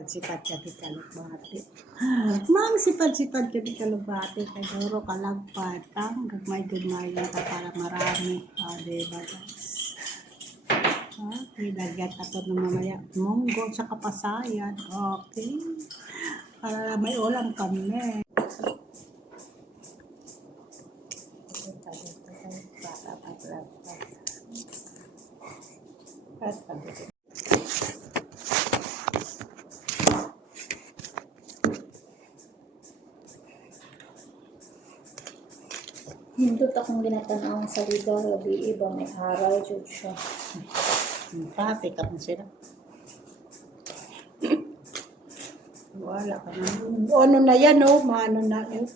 Sipat ka di kalubati. Mang sipat-sipat ka di kalubati. Kay duro kalagpatang. Gagmay-gagmay lang ka para marami. Diba guys? Nilagyan ako ng mamaya. Munggo sa kapasayan. Okay. Para may ulam kami. Hindot akong ginatanaw sa liga, labi iba, may haray, jud siya. Pati ka mo sila. Wala ka na. Ano na yan, oh. Maano na yun.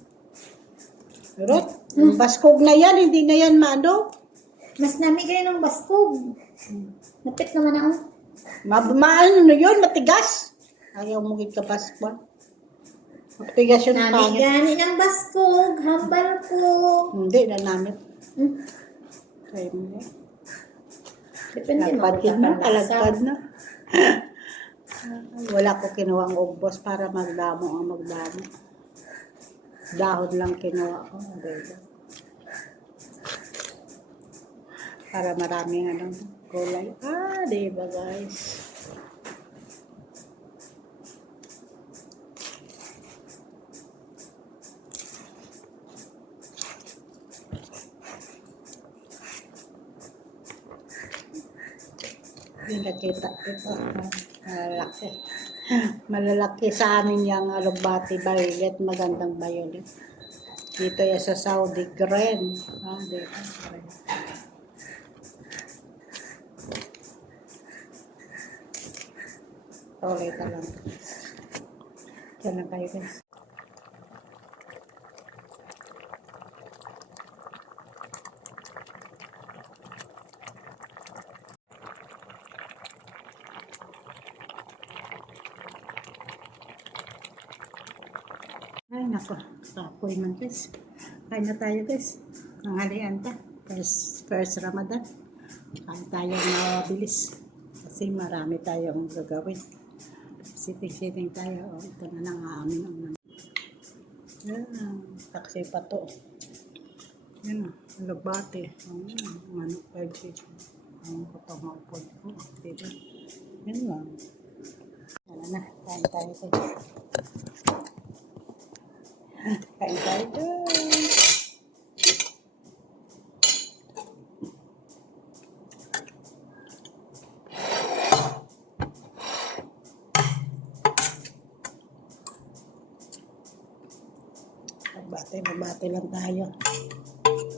Pero, baskog na yan. Hindi na yan maano. Mas nami kayo ng baskog. Napit naman ako. Maano na yun. Matigas. Ayaw mo ka baskog. Matigas yun. Nami gani ng baskog. Hambal ko. Hindi na namin. Try mo na. Depende mo. Nagpad na. Alagpad na. Wala ko kinuha ang ubos para magdamo ang magdamo. Dahon lang kinuha ko. Para maraming kulay. Diba guys? Hindi nakita ito. Malalaki. Malalaki sa amin yung alugbati violet. Magandang violet. Dito yan sa Saudi green. Dito. Ulit na lang. Diyan lang kayo guys. Ay nako, kapoy man guys. Kain na tayo guys. Nanghalian ta. First Ramadan. Kain tayo na mabilis. Kasi marami tayong gagawin. Sitting tayo. Ito na lang amin. Taksi pa to. Yan o. Alabate. Manok 5 chicken. Ang katamaw po. Diba? Yan lang. Yan na. Kain tayo guys. Kain tayo guys. Magbate lang tayo.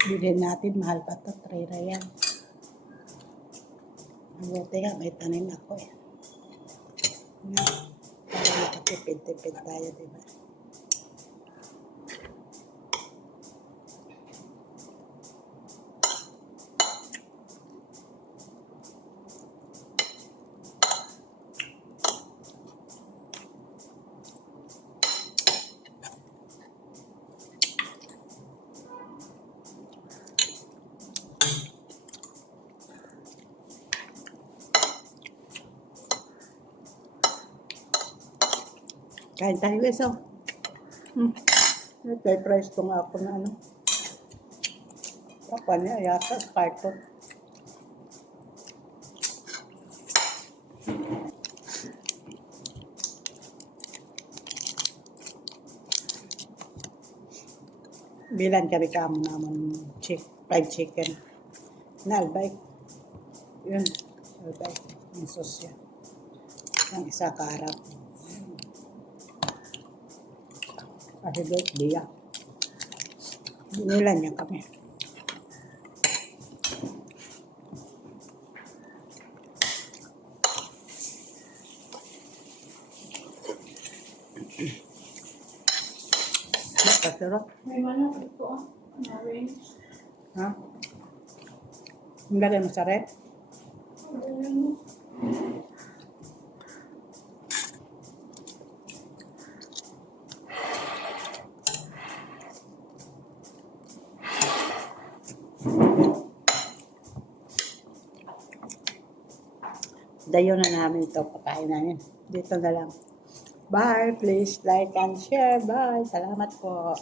Bilhin natin, mahal pa to, 3 real. Mabuti nga, may tanim ako eh. Para makatipid-tipid tayo, diba? Kain tayo guys, oh. May price tong ako na ano. Kapag niya, yata, carton. Bilan kami kamo naman fried chicken. Na albay. Yun, albay. Yung sauce yan. Ang isa karap. Kasi birthday yan. Binilan niya kami. Sarap. May manok ito ah. Orange. Ha? Nilagay mo sa rep? Dayo na namin ito. Pakain namin. Dito na lang. Bye. Please like and share. Bye. Salamat po.